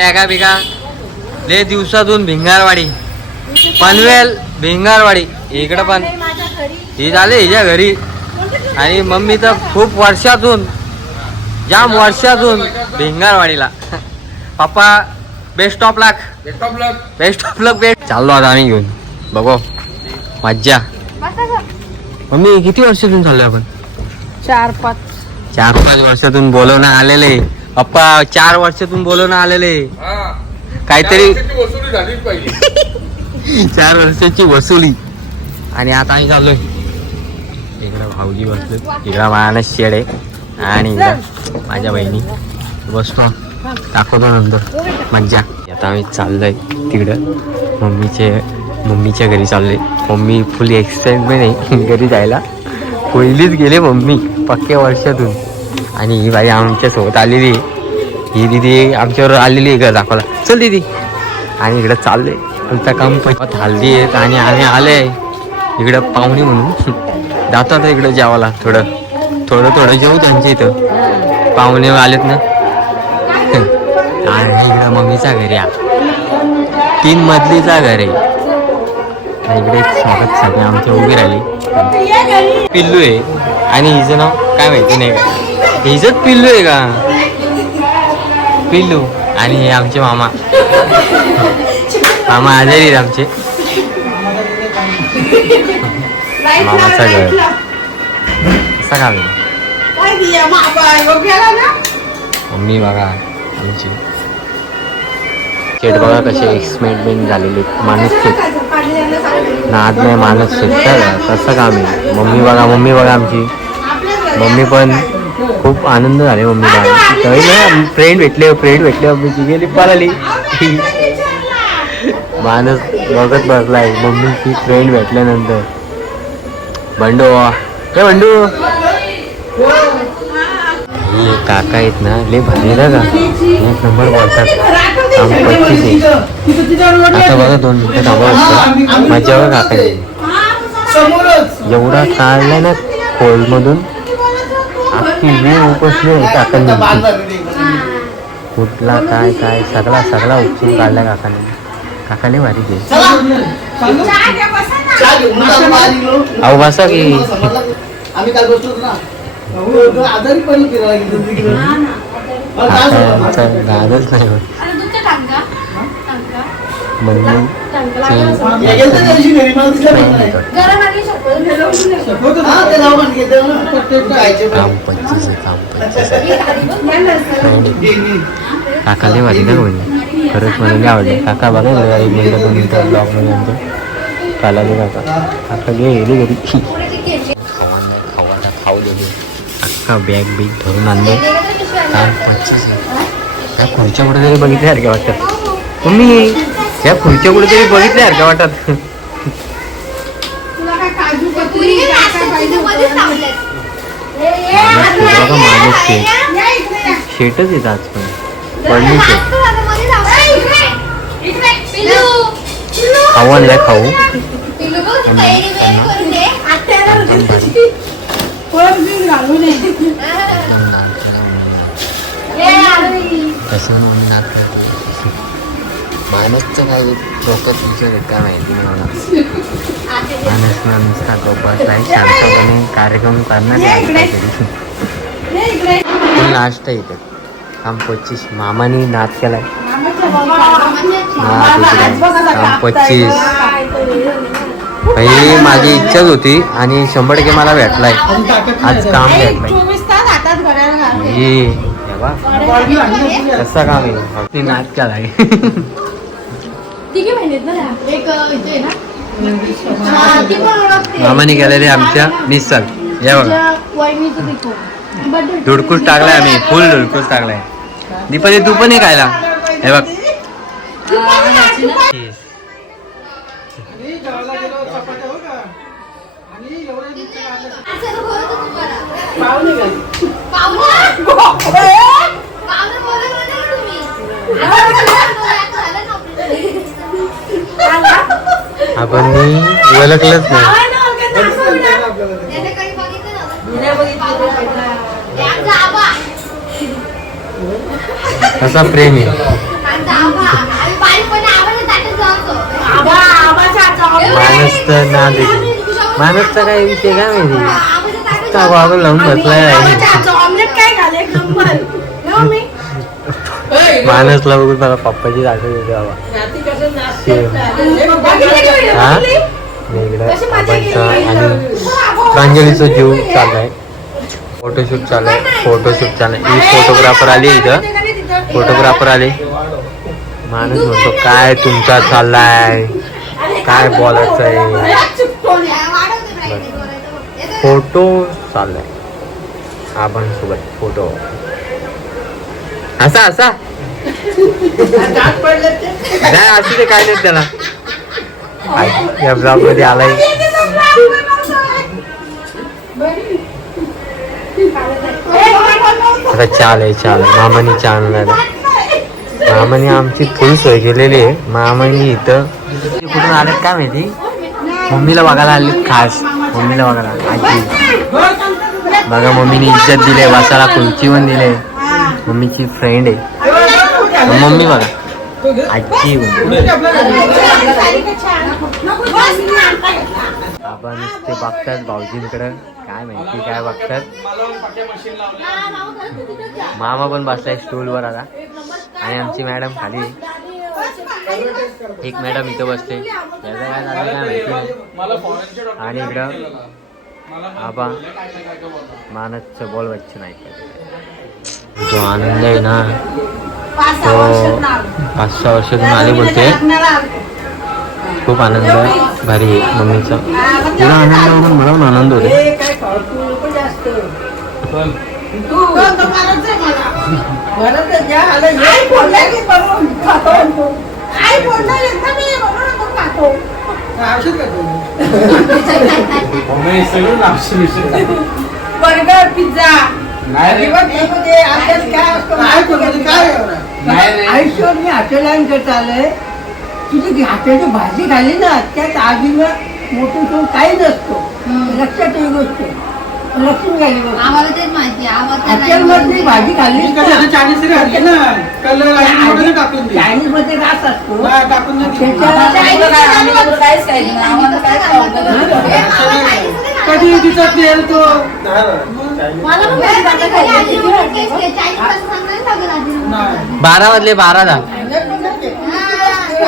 बॅगा बिगा. ले दिवसातून भिंगारवाडी. पनवेल भिंगारवाडी. इकडं पण. ही झाले हिच्या घरी. आणि मम्मी तर खूप वर्षातून जाम वर्षातून भिंगारवाडीला. पप्पा best of luck best of luck best चाललो आता आम्ही घेऊन. बघू. मज्जा. मम्मी किती वर्षातून चाललोय आपण? चार पाच. चार पाच वर्षातून बोलवणं आलेले पप्पा चार वर्षातून बोलवणं आलेले. काहीतरी वसुली झालीच पाहिजे. चार वर्षाची वसुली. आणि आता आम्ही चाललोय. इकडं भाऊजी बसले. इकडं मानस शेड आहे. आणि इकडं माझ्या बहिणी. बसतो. दाखवतो नंतर. मज्जा. आता आम्ही चाललोय तिकडं. मम्मीचे मम्मीच्या घरी चाललोय. मम्मी फुल एक्साइटमेंट आहे. घरी जायला. पहिलीच गेले मम्मी. पक्क्या वर्षातून. आणि ही बाई आमच्यासोबत आलेली आहे. ही दिदी आमच्यावर आलेली आहे घर दाखवला चल दिदी. आणि इकडं चाललोय. तुमचं काम पण हल्ली आहेत आणि आम्ही आले इकडं पाहुणे म्हणून. जातात इकडं जेवायला थोडं. थोडं थोडं जेवू त्यांच्या इथं. पाहुणे आलेत ना. आणि इकडं मम्मीचा घर या तीन मजलीचा घर. आहे आणि इकडे एक स्वागत सगळे आमच्या उभी राहिली. पिल्लू आहे. आणि हिचं नाव काय माहिती नाही का? हिचंच पिल्लू आहे का? पिल्लू. आणि हे आमचे मामा. मामा आजारी आहेत आमचे. मामाचं घर. कसा काम मम्मी बघा आमची. शेट बघा कसे एक्सपेरिमेंट झालेले माणूस नाद नाही माणूस कसं काम आहे? मम्मी बघा मम्मी बघा आमची. मम्मी पण खूप आनंद झाले मम्मीला तरी ना फ्रेंड भेटले फ्रेंड भेटले मम्मीची गेली पळाली. माणूस बघत बसलाय मम्मीची फ्रेंड भेटल्यानंतर. बंडू काय बंडू. काका आहेत ना ले भारी ना का. एक नंबर बोलतात. काम पच्चीस आता बघा दोन मिनिटं थांबा बघतो. माझ्यावर काका आहे. एवढा काढलाय ना खोलमधून. वेळ उपसली काकांनी कुठला काय काय सगळा सगळा उपसून काढला काकाने काकाने भारी घे अहो बसा की आम्ही काल बसलो होतो. ना आजारी नादच नाही म्हणून काम पंचवीस आहे काम पंचवीस काकाले भारी ना म्हणजे खरंच मला लय आवडलं. काका बघा ना एक मिनिटं दोन मिनिटं ब्लॉगमध्ये आमचं कालाले काका काका गे गेले घरी खावायला खावायला खाऊ दिली अख्खा बॅग बिग धरून आणले काम पंचवीस आहे त्या कुठे तरी बघितल्यासारख्या वाटतात मम्मी त्या खुर्च्या कुठेतरी बघितल्यासारख्या वाटतात माणूस बघा माणूस शेट शेटच येत आज पण पडली शेट. खाऊ आणलाय खाऊ. कसं म्हणणार माणूसचं काय विचार आहे काय माहिती नाही मला माणूस ना नुसता गप्पाच शांतपणे कार्यक्रम करणार आहे फुल नाश्ता येते काम पच्चीस मामानी नाच केलाय. काम पच्चीस. भाई माझी इच्छाच होती आणि शंभर टक्के मला भेटलाय. आज काम भेटलाय. कसं काम आहे? नाच केलाय. तिघी ना ह्या? एक अ, इथे आहे ना हा, ती पण ओळखते. मामाने केलेले आमच्या मिसल या बघा वहिनीचं. धुडकूस टाकलाय आम्ही फुल धुडकूस टाकलाय दीपाली तू पण एक खायला हे बघ हो. पाहुणे. पाहुणा? बोलत होते तुम्ही. आपण मी ओळखलंच नाही. कसा प्रेम आहे. माणूस तर ना दे माणूसचा काय विषय काय माहिती? बाबा लावून बसलाय हो मी. माणूसला बघून मला पप्पाची आठवण येते बाबा रात्री कसं सेम. बघितलं का video हा? बघितली? इकडं? आणि प्रांजलीचा जीव चाललाय. फोटोशूट चाललाय. फोटोशूट चाललाय. ही फोटोग्राफर आली इथं. फोटोग्राफर आले. माणूस म्हणतो काय तुमचा चाललाय? काय बोलायचं आहे? फोटो चाललाय. आपण सोबत फोटो असा असा. दात पडले ते. नाही असू ते काय नाही त्याला. या ब्लॉगमध्ये आलाय. आता चाल आहे चाल आहे. मामानी चाल नाही मामाने आमची फुल सोय केलेली आहे. मामानी इथं कुठून आले काय माहिती? मम्मीला बघायला आली खास. मम्मीला बघायला आजी. बघा मम्मीने इज्जत दिले वासाला खुर्ची पण दिले मम्मीची फ्रेंड आहे. मम्मी बघा. आजी. बाबा नुसते बघतात भाऊजींकडं. काय माहिती काय बघतात. मामा पण बसलाय स्टूलवर आता. आणि आमची मॅडम खाली. एक मॅडम इथं बसते. नाही. आणि इकडं आबा मानसचं बॉल बच्चन ऐकायचं जो आनंद आहे ना तो पाच सहा वर्षातून आले बोलते. खूप आनंद आहे भारी आहे मम्मीचा. तुला आनंद बघून मला पण आनंद होते बर्गर पिझ्झा. नाही रे. किंवा त्यामध्ये आपल्यात काय असतं काय करू म्हणजे काय एवढं? नाही रे. आयुष्यात मी हॉटेलांकडे चाललंय तुझी हॉटेलची भाजी खाली ना त्यात आजीला मोठं करून काही नसतो लक्षात ही गोष्ट घ्यायची गोष्ट आम्हाला तेच माहिती आहे. आम्हाला हॉटेलमधली भाजी खाल्ली मी चायनीज तरी घातली ना कलर आणि मध्ये टाकून दे चायनीजमध्ये रास असतो हा, टाकून दे त्याच्या- Chinese मध्ये आम्ही काहीच खायचं नाही. आम्हाला काहीच खायचं नाही. हे आम्हाला Chinese कधी तिचा तेल तो मला पण माहिती सांगायला लागेल. नाही बारा वाजले बारा दा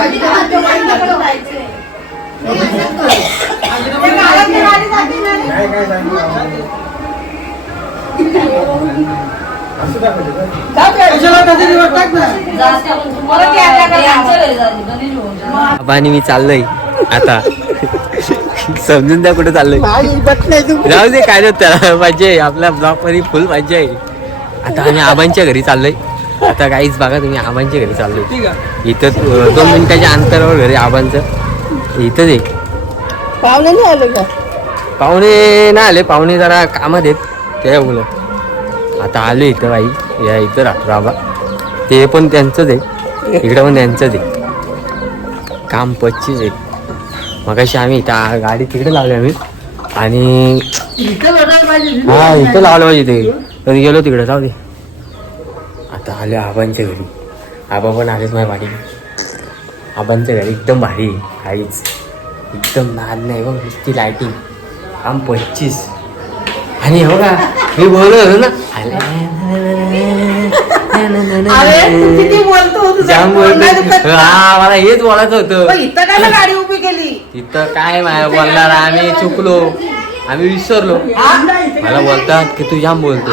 आजीला हात जोडायला लागेल. ते गावातली गाडी जाते ना रे. काय काय सांगितलं? कशाला कधी दिवस टाक ना आणि मी चाललोय आता समजून द्या कुठे चाललोय. जाऊ दे काय नाही त्याला मजा आहे. आपल्या ब्लॉगमध्ये फुल मजा आहे. आता आम्ही आबांच्या घरी चाललोय. आता काहीच बघा तुम्ही आबांच्या घरी चाललोय. इथं दोन मिनिटाच्या अंतरावर घरी आबांचं. इथंच आहे. पाहुणे नाही आले का? पाहुणे नाही आले पाहुणे जरा कामात आहेत. त्यामुळं आता आले इथं बाई. या इथं राहतो आबा ते पण त्यांचंच आहे. इकडं पण त्यांचंच आहे. काम पच्चीस आहे. मगाशी आम्ही आ- गाडी तिकडे लावली आम्ही. आणि हा इथं लावलं पाहिजे ते. तर गेलो तिकडे जाऊ दे. आता आले आबांच्या घरी. आबा पण आलेच माझ्या पाठी. आबांच्या घरी एकदम भारी काहीच. एकदम लहान नाही बघ नुसती लायटिंग आम पच्चीस आणि हे बघा मी बोललो होतो ना बोलतो जाम बोलतो. हा मला हेच बोलायचं होतं. इथं काय गाडी उभी तिथं काय मा- बोलणार? आम्ही चुकलो. आम्ही विसरलो. मला बोलतात की तू जाम बोलतो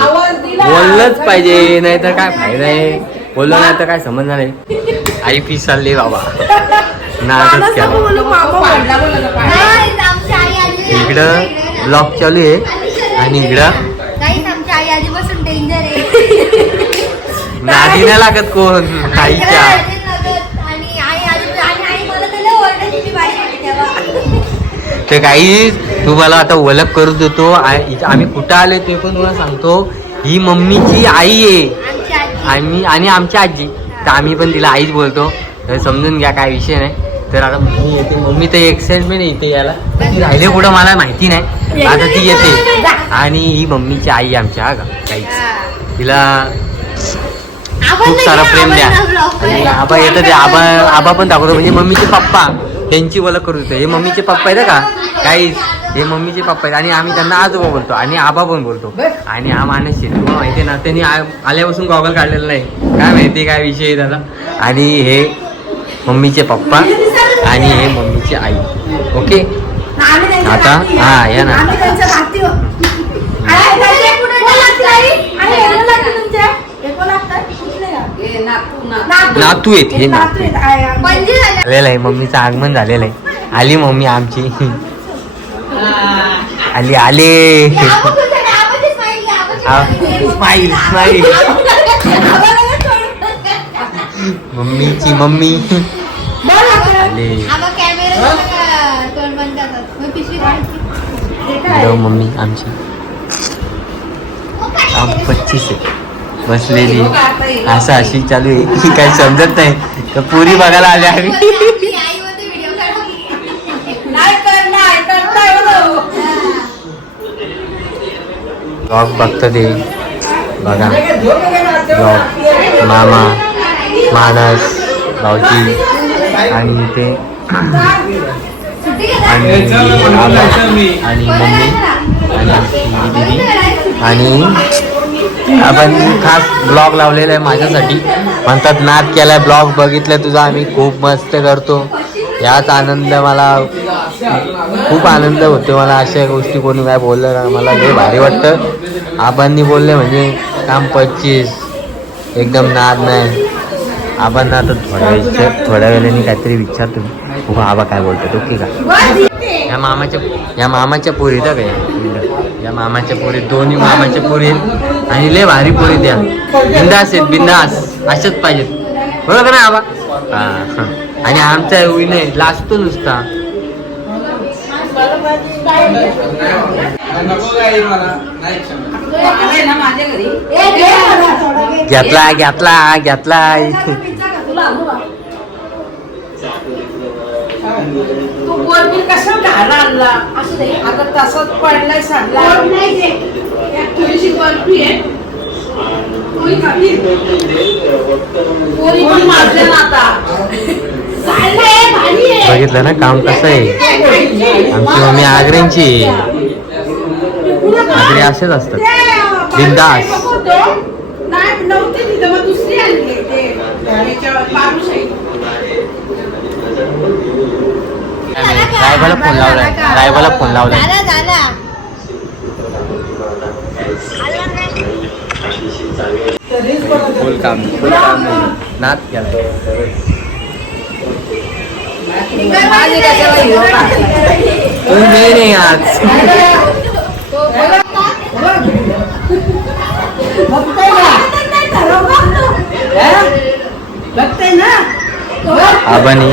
बोललंच पाहिजे नाहीतर काय फायदा आहे? बोललो नाही तर काय समजणार नाही. आई पी चालली बाबा केला. नाही, आजी इकडं ब्लॉक चालू आहे. आणि इकडं? काहीच आमची आई आधीपासून डेंजर आहे. नादी नाही लागत कोण. आईच्या. तेव्हा ते काही तुम्हाला आता ओळख करून देतो. आम्ही कुठं आले ते पण तुम्हाला सांगतो. ही मम्मीची आई आहे. आम्ही आणि आमची आजी. तर आम्ही पण तिला आईच बोलतो. तर समजून घ्या काय विषय नाही. तर आता मम्मी येते. मम्मी तर एक्साइटमेंट आहे इथे याला ती राहिले कुठं मला माहिती नाही. आता ती येते. आणि ही मम्मीची आई आमच्या हा का? काहीच. तिला खूप सारा प्रेम द्या. आबा येतं ते. आबा आबा पण दाखवतो. म्हणजे मम्मीचे पप्पा. त्यांची ओळख करू देतो हे मम्मीचे पप्पा आहेत का काही हे मम्मीचे पप्पा आहेत आणि आम्ही त्यांना आजोबा बोलतो आणि आबा पण बोलतो आणि हा माणूस आहे तुम्हाला माहिती ना त्यांनी आल्यापासून गॉगल काढलेला नाही काय माहिती काय विषय आहे त्याला आणि हे मम्मीचे पप्पा आणि हे मम्मीची आई ओके आता हा. या ना आम्ही त्यांच्या नाती हो. आई, त्यांच्या पुढे कोण लागतं आई? आई, हे कोण लागतं तुमच्या? हे कोण लागतं? कुठले का? नातू. नातू. आहेत हे नातू झालेलं आहे मम्मीचं आगमन झालेलं आहे. आली मम्मी आमची. आली आले. Smile smile. मम्मीची मम्मी. आले. मम्मी आमची. आम पच्चीस आहे. बसलेली. असं अशी चालू आहे. की काही समजत नाही. तर पुरी बघायला आल्या आम्ही. ब्लॉग बघतं ते बघा. ब्लॉग मामा मानस भाऊजी आणि ते? आणि मम्मी आणि दीदी. आणि आपण खास ब्लॉग लावलेला आहे माझ्यासाठी. म्हणतात नाद केलाय ब्लॉग बघितलाय तुझा आम्ही खूप मस्त करतो. याच आनंद मला खूप आनंद होतो मला अशा गोष्टी कोणी काय बोललं ना मला हे भारी वाटतं. आबांनी बोलले म्हणजे काम पच्चीस एकदम नाद नाही. आबांना आता थोड्या वेळच्या थोड्या वेळाने काहीतरी विचारतो. मी. आबा काय बोलतो ओके का या मामाच्या या मामाच्या पोरी तर काय? या मामाच्या पोरीत दोन्ही मामाच्या पोरी आहेत. आणि लय भारी पोरी द्या बिंदास आहेत बिंदास अशाच पाहिजेत बरोबर ना आबा हा हा. आणि आमचा विनय लाजतो नुसता. घेतला घेतला घेतला? तू कसा घाला आणला असू अगं तसंच पडलाय सांगला थोडीशी बर्फी आहे. पोळी खाती? पोळी पण मारते ना आता? चाललंय, भारी आहे. बघितलं ना काम कसं आहे? आमची मम्मी आग्र्यांची. आग्रे असेच असतात. बिंदास. दुसरी आणली. रायबाला फोन लावलाय. रायबाला फोन लावलाय. फुल काम फुल काम नाही नाच नाही आज आबानी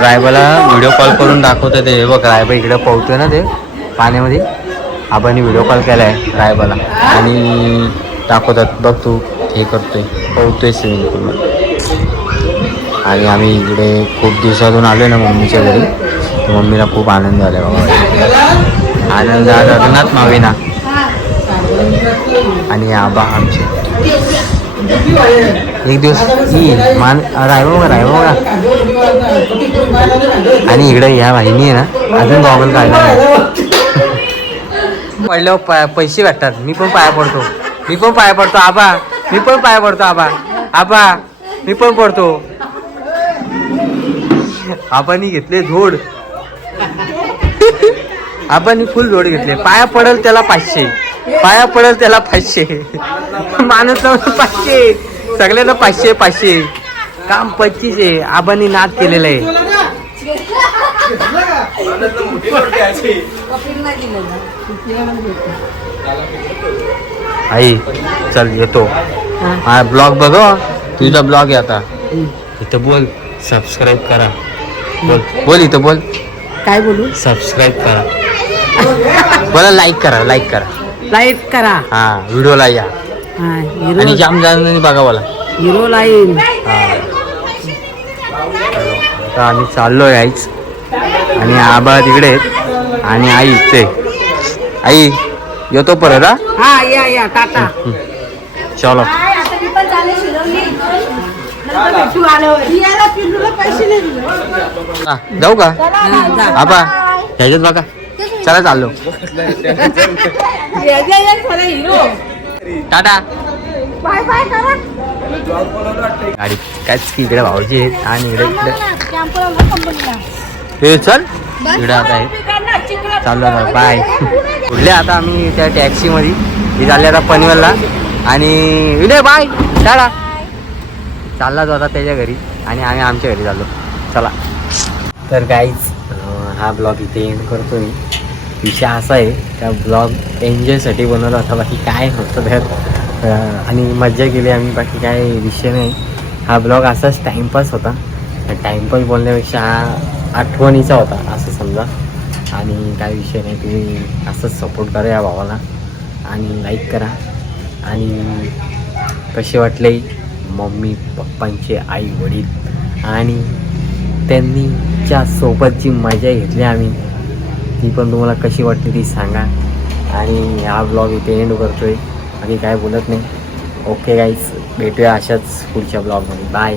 रायबाला व्हिडिओ कॉल करून दाखवतं ते. बघ रायबा इकडे पोहतोय ना ते पाण्यामध्ये. आबानी व्हिडिओ कॉल केला आहे रायबाला. आणि दाखवतात बघ तू हे करतोय. पोहतोय स्विमिंग पूलमध्ये आणि आम्ही इकडे खूप दिवसातून आलो ना मम्मीच्या घरी. तर मम्मीला खूप आनंद झाला बाबा. आनंद रघुनाथ मावेना. आणि आबा आमचे. एक दिवस येईल मान रायबा बघा रायबा बघा. आणि इकडे या वाहिनी आहे ना अजून गॉगल काढला नाही. पडल्यावर पैसे भेटतात. मी पण पाया पडतो. मी पण पाया पडतो. आबा मी पण पाया पडतो आबा. आबा मी पण पडतो. आबानी घेतले झोड आबानी फुल झोड घेतले. पाया पडल त्याला पाचशे. पाया पडल त्याला पाचशे. माणूस लावून पाचशे. सगळ्यांना पाचशे पाचशे. काम पच्चीस आहे. आबानी नाद केलेला आहे? आई चल येतो. हा. ब्लॉग बघ. तुझा ब्लॉग आहे आता. इथं बोल सबस्क्राईब करा. बोल बोल इथं बोल. काय बोलू? सबस्क्राईब करा. बोला लाईक करा लाईक करा. लाइट करा. हा व्हिडिओला या. आणि जाम जणांनी बघा बोला. Hero line. आम्ही चाललो आईच आणि आबा तिकडे आहेत. आणि आई इथे. आई येतो परत हा? हा या या टाटा. चलो. काय आता मी पण चालले शिरो भेटू आल्यावर. याला पिल्लूला पैसे नाही दिले. हा, जाऊ का? आबा ह्याच्यात बघा. चला चाललो. हिरो. टाटा. बाय बाय करा. गाडी काच की इकडे भाऊजी आहेत आणि इकडे इकडे. कंपनीला हे चल. इकडे आता आहे. चाललो आता बाय. उठले आता आम्ही त्या टॅक्सीमध्ये. ही झाली आता पनवेलला. आणि विनय बाय. टाळा. चालला तो आता त्याच्या घरी. आणि आम्ही आमच्या घरी चाललो. चला. तर काहीच हा ब्लॉग इथे एंड करतो मी. विषय असा आहे त्या ब्लॉग एन्जॉयसाठी बनवला होता. बाकी काय नव्हतं त्यात आणि मज्जा केली आम्ही. बाकी काय विषय नाही. हा ब्लॉग असाच टाईमपास होता. टाईमपास बोलण्यापेक्षा हा आठवणीचा होता असं समजा. आणि काय विषय नाही तुम्ही असंच सपोर्ट करा या भावाला. आणि लाईक करा. आणि कसे वाटले मम्मी पप्पांचे आई वडील? आणि त्यांनी च्या सोबत जी मजा घेतली आम्ही ती पण तुम्हाला कशी वाटली ती सांगा. आणि हा ब्लॉग इथे एंड आहे आणि काय बोलत नाही. ओके गाईज भेटूया अशाच पुढच्या ब्लॉगमध्ये बाय